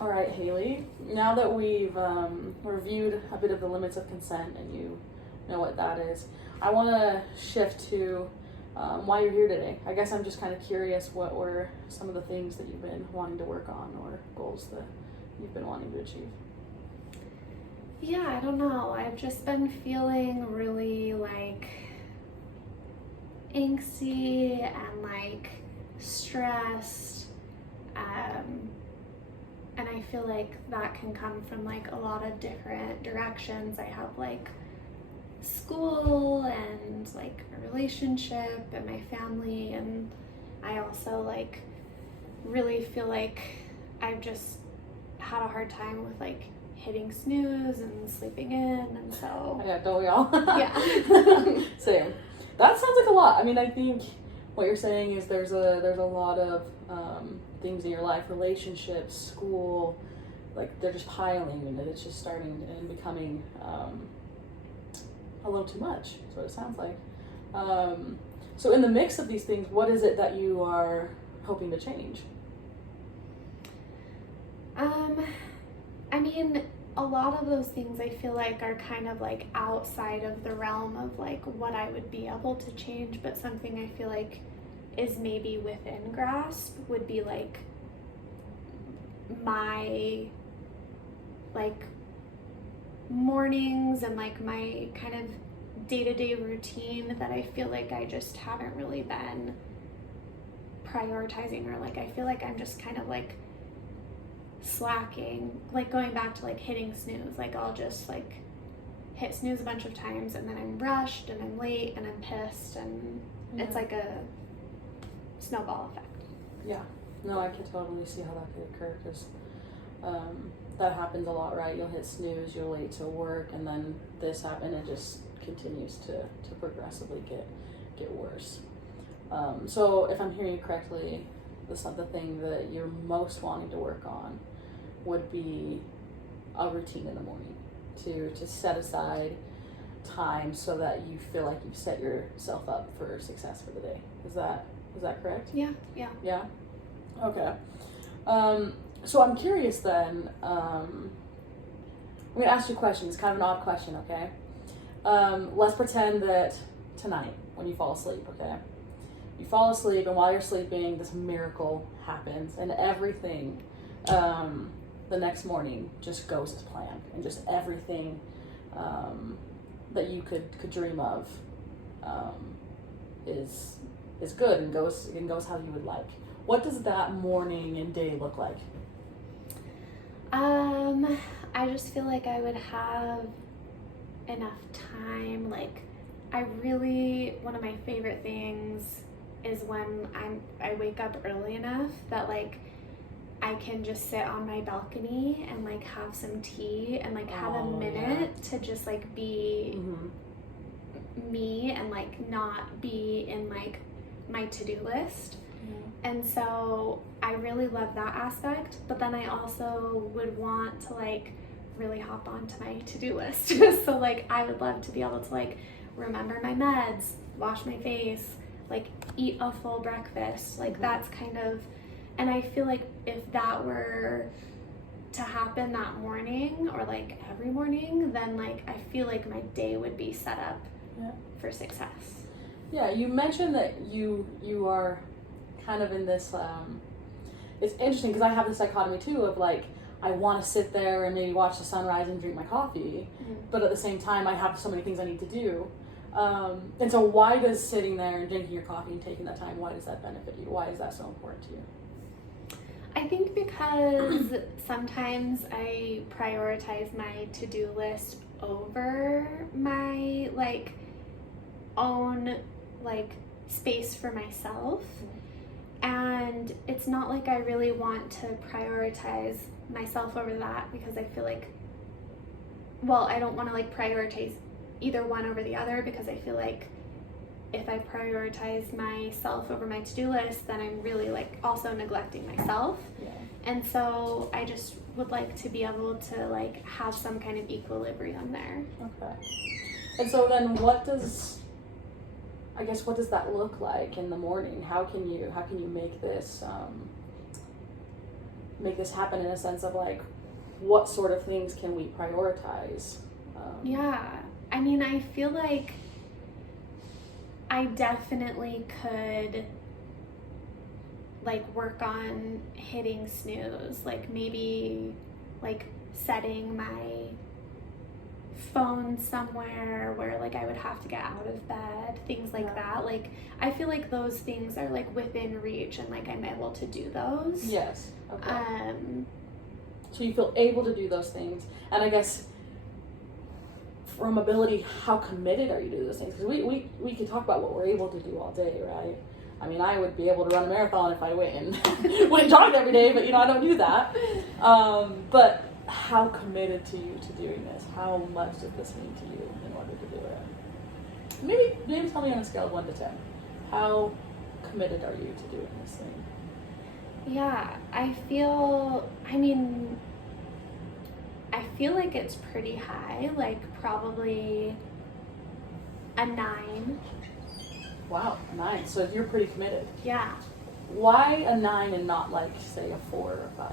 All right, Haley, now that we've reviewed a bit of the limits of consent and you know what that is, I want to shift to why you're here today. I guess I'm just kind of curious, what were some of the things that you've been wanting to work on or goals that you've been wanting to achieve? Yeah, I don't know. I've just been feeling really like angsty and like stressed. And I feel like that can come from like a lot of different directions. I have like school and like a relationship and my family, and I also like really feel like I've just had a hard time with like hitting snooze and sleeping in, and so Yeah, don't we all? yeah. Same. That sounds like a lot. I mean, I think what you're saying is there's a lot of things in your life, relationships, school, like they're just piling, and it's just starting and becoming a little too much. That's what it sounds like. So in the mix of these things, what is it that you are hoping to change? I mean, a lot of those things I feel like are kind of like outside of the realm of like what I would be able to change, but something I feel like is maybe within grasp would be like my like mornings and like my kind of day-to-day routine that I feel like I just haven't really been prioritizing, or like I feel like I'm just kind of like slacking, like going back to like hitting snooze. Like I'll just like hit snooze a bunch of times and then I'm rushed and I'm late and I'm pissed, and it's like a snowball effect. Yeah, no, I can totally see how that could occur, because that happens a lot, right? You'll hit snooze, you're late to work, and then this happens, and it just continues to progressively get worse. So if I'm hearing you correctly, the thing that you're most wanting to work on would be a routine in the morning, to set aside time so that you feel like you've set yourself up for success for the day. Is that correct? Yeah. Yeah? Okay. So I'm curious then, I'm going to ask you a question. It's kind of an odd question, okay? Let's pretend that tonight, when you fall asleep, okay? You fall asleep, and while you're sleeping, this miracle happens, and everything the next morning just goes as planned, and just everything that you could dream of is good and goes how you would like. What does that morning and day look like? I just feel like I would have enough time. Like one of my favorite things is when I wake up early enough that like I can just sit on my balcony and like have some tea and like have a minute to just like be me and like not be in like my to-do list. And so I really love that aspect, but then I also would want to like really hop onto my to-do list. So like I would love to be able to like remember my meds, wash my face, like eat a full breakfast. Like that's kind of, and I feel like if that were to happen that morning or like every morning, then like I feel like my day would be set up for success. Yeah, you mentioned that you are kind of in this, it's interesting because I have this dichotomy too of like, I want to sit there and maybe watch the sunrise and drink my coffee, but at the same time I have so many things I need to do. And so why does sitting there and drinking your coffee and taking that time, why does that benefit you? Why is that so important to you? I think because sometimes I prioritize my to-do list over my like own like space for myself. And it's not like I really want to prioritize myself over that, because I feel like, well, I don't want to like prioritize either one over the other, because I feel like if I prioritize myself over my to-do list, then I'm really like also neglecting myself. And so I just would like to be able to like have some kind of equilibrium there. Okay. And so then what does that look like in the morning? How can you make this make this happen in a sense of like, what sort of things can we prioritize? Yeah, I mean, I feel like I definitely could like work on hitting snooze, like maybe like setting my phone somewhere where like I would have to get out of bed, things like that. Like I feel like those things are like within reach and like I'm able to do those. Yes. Okay. So you feel able to do those things, and I guess from ability, how committed are you to those things? Because we could talk about what we're able to do all day, right? I mean, I would be able to run a marathon if I went and jogged every day, but I don't do that. But how committed to you to doing this? How much does this mean to you in order to do it? Maybe tell me on a scale of 1 to 10. How committed are you to doing this thing? Yeah, I feel like it's pretty high, like probably a 9. Wow, 9. So you're pretty committed. Yeah. Why a 9 and not like, say, a 4 or a 5?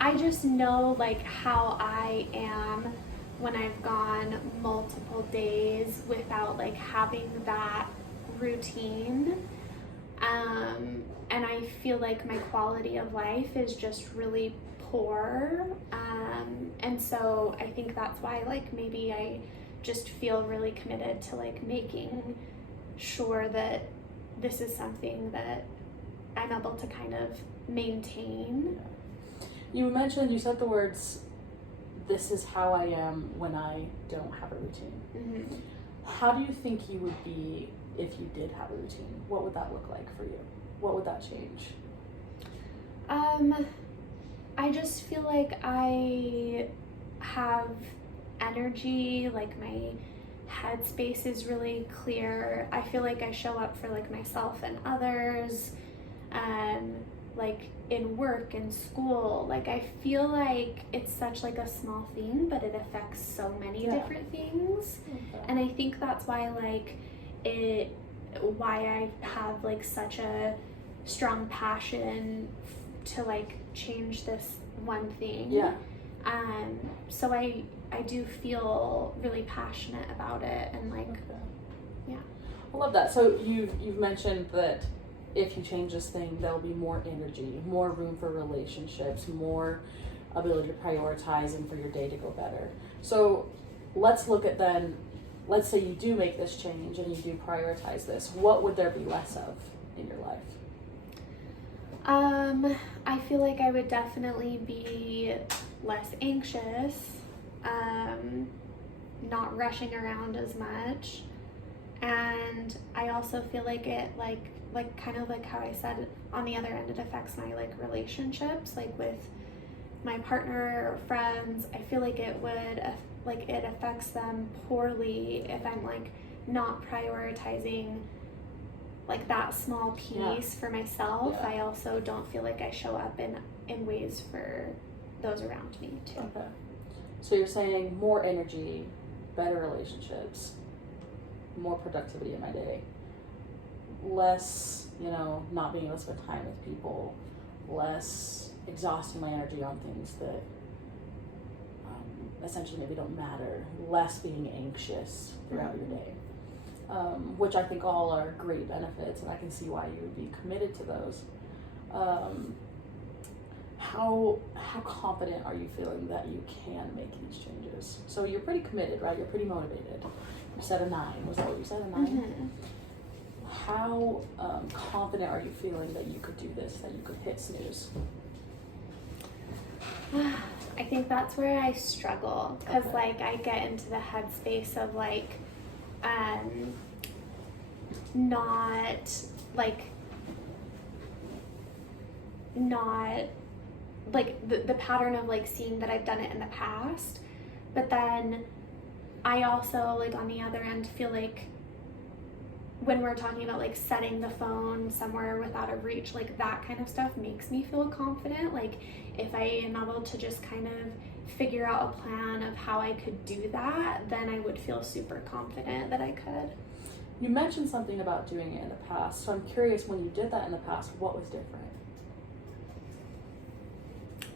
I just know like how I am when I've gone multiple days without like having that routine. And I feel like my quality of life is just really poor. And so I think that's why like maybe I just feel really committed to like making sure that this is something that I'm able to kind of maintain. You said the words, this is how I am when I don't have a routine. Mm-hmm. How do you think you would be if you did have a routine? What would that look like for you? What would that change? I just feel like I have energy, like my headspace is really clear. I feel like I show up for like myself and others, like in work and school. Like I feel like it's such like a small thing, but it affects so many different things. Okay. And I think that's why why I have like such a strong passion to like change this one thing. Yeah. So I do feel really passionate about it, and like, yeah. I love that. So you've mentioned that if you change this thing, there'll be more energy, more room for relationships, more ability to prioritize and for your day to go better. So let's look at then, let's say you do make this change and you do prioritize this, what would there be less of in your life? I feel like I would definitely be less anxious, not rushing around as much, and I also feel like it like kind of like how I said on the other end, it affects my like relationships, like with my partner or friends. I feel like it would it affects them poorly if I'm like not prioritizing like that small piece for myself. Yeah. I also don't feel like I show up in ways for those around me too. Okay. So you're saying more energy, better relationships, more productivity in my day, less, not being able to spend time with people, less exhausting my energy on things that essentially maybe don't matter, less being anxious throughout your day. Which I think all are great benefits, and I can see why you would be committed to those. How confident are you feeling that you can make these changes? So you're pretty committed, right? You're pretty motivated. You said a 9. Was that what you said, a 9? Mm-hmm. How confident are you feeling that you could do this, that you could hit snooze? I think that's where I struggle, because like I get into the headspace of like not the pattern of like seeing that I've done it in the past, but then I also like on the other end feel like when we're talking about like setting the phone somewhere without a reach, like that kind of stuff makes me feel confident. Like if I am able to just kind of figure out a plan of how I could do that, then I would feel super confident that I could. You mentioned something about doing it in the past, so I'm curious, when you did that in the past, what was different?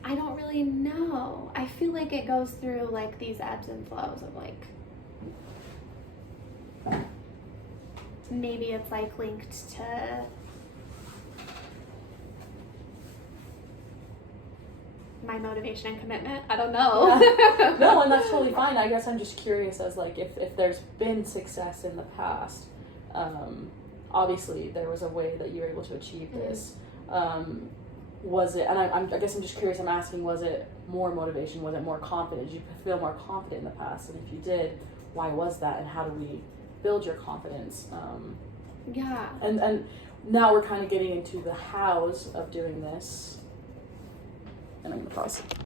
I don't really know. I feel like it goes through like these ebbs and flows of like, maybe it's like linked to my motivation and commitment. I don't know. Yeah. No, and that's totally fine. I guess I'm just curious as like if there's been success in the past. Obviously there was a way that you were able to achieve this. Was it, and I guess I'm just curious, I'm asking, was it more motivation? Was it more confidence? Did you feel more confident in the past? And if you did, why was that? And how do we build your confidence? Yeah. And now we're kind of getting into the hows of doing this. And I'm going to pause.